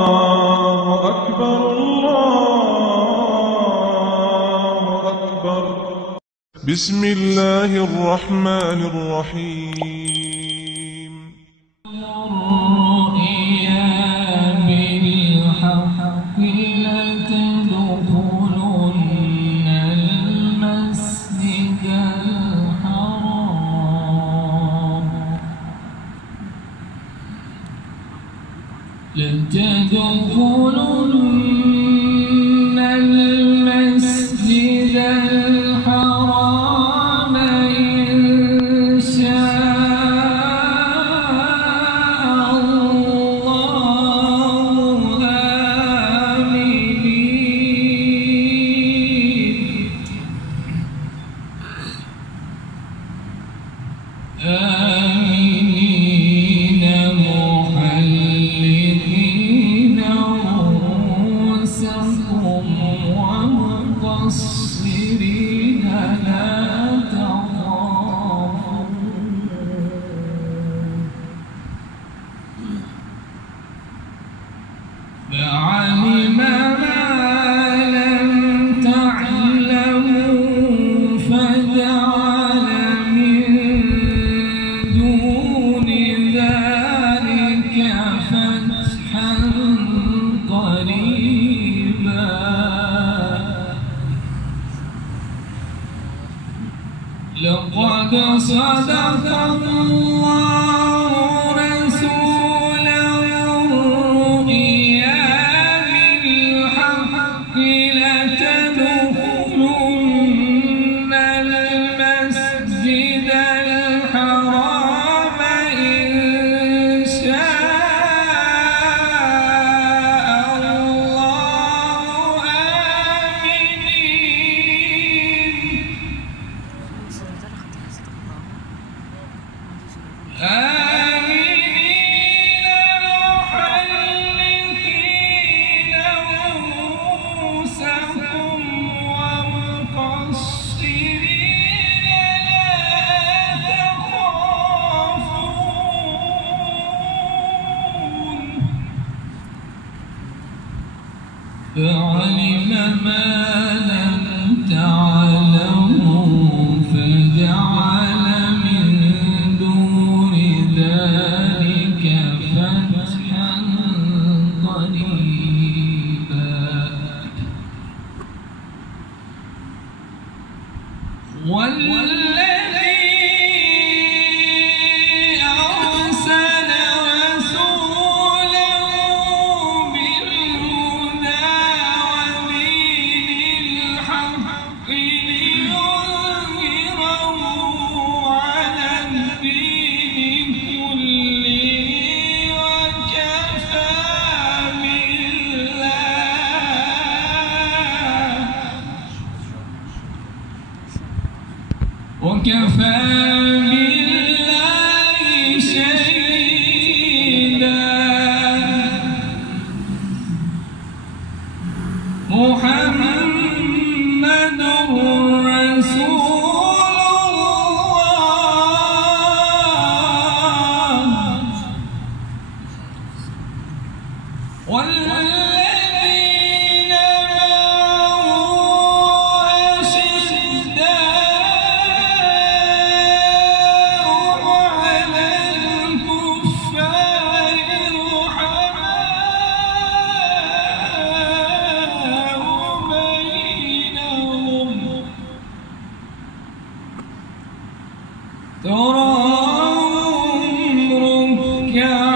الله أكبر الله أكبر. بسم الله الرحمن الرحيم. الرؤيا بالحق لتدخلن المسجد الحرام إن شاء الله آمنين محلقين رؤوسكم ومقصرين لا تخافون فعلم ما لم تعلموا فجعل من دون ذلك فتحا قريبا لقد صدق الله رسوله الرؤيا بالحق لتدخلن المسجد الحرام إن شاء الله آمنين محلقين رؤوسكم ومقصرين لا تخافون فعلم ما لم تعلموا فجعل من دون ذلك فتحا قريبا والذي أرسل رسوله بالهدى ودين الحق ليظهره على الدين كله وكفى بالله شهيدا محمد رسول الله والذين معه أشداء على الكفار رحماء بينهم تراهم ركعا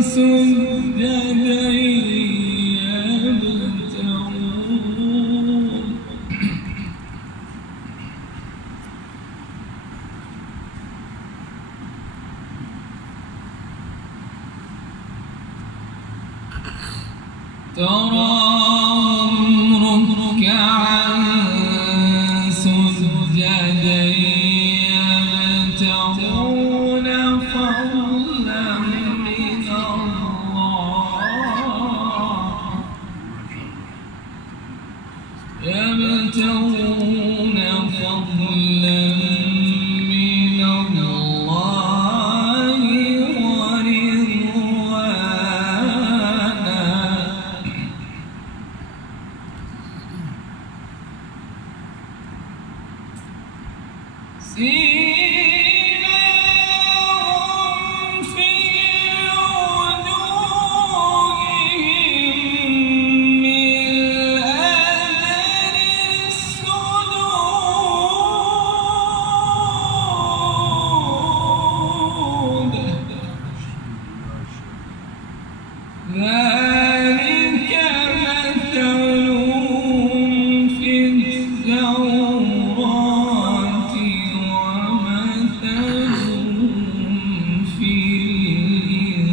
سجدا يبتغون سجدا يبتغون فضلا من الله ذلك مثلهم في التوراة ومثلهم في الإنجيل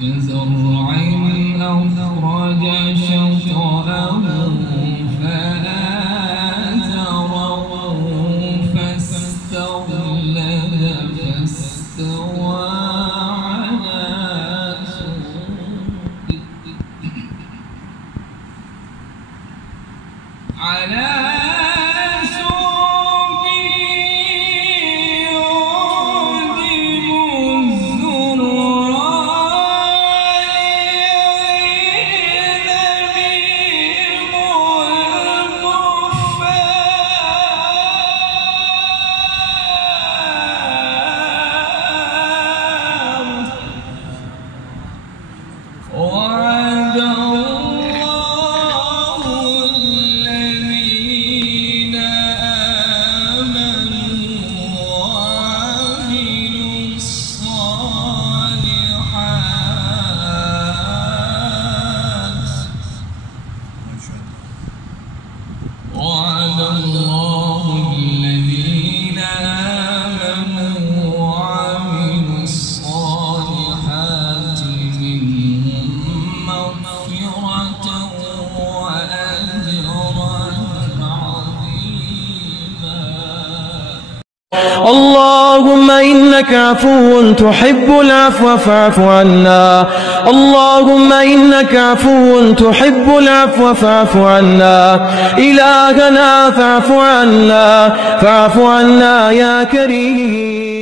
كزرع أخرج شطأه فاستوى على سوقه يعجب الزراع ليغيظ بهم الكفار. وعد الله الذين آمنوا وعملوا الصالحات وعد الله الذين آمنوا وعملوا الصالحات منهم مغفرة وأجرا عظيما. اللهم إنك عفو تحب العفو فاعف عنا. اللهم إنك عفو تحب العفو فاعف عنا. إلهنا فاعف عنا، فاعف عنا يا كريم.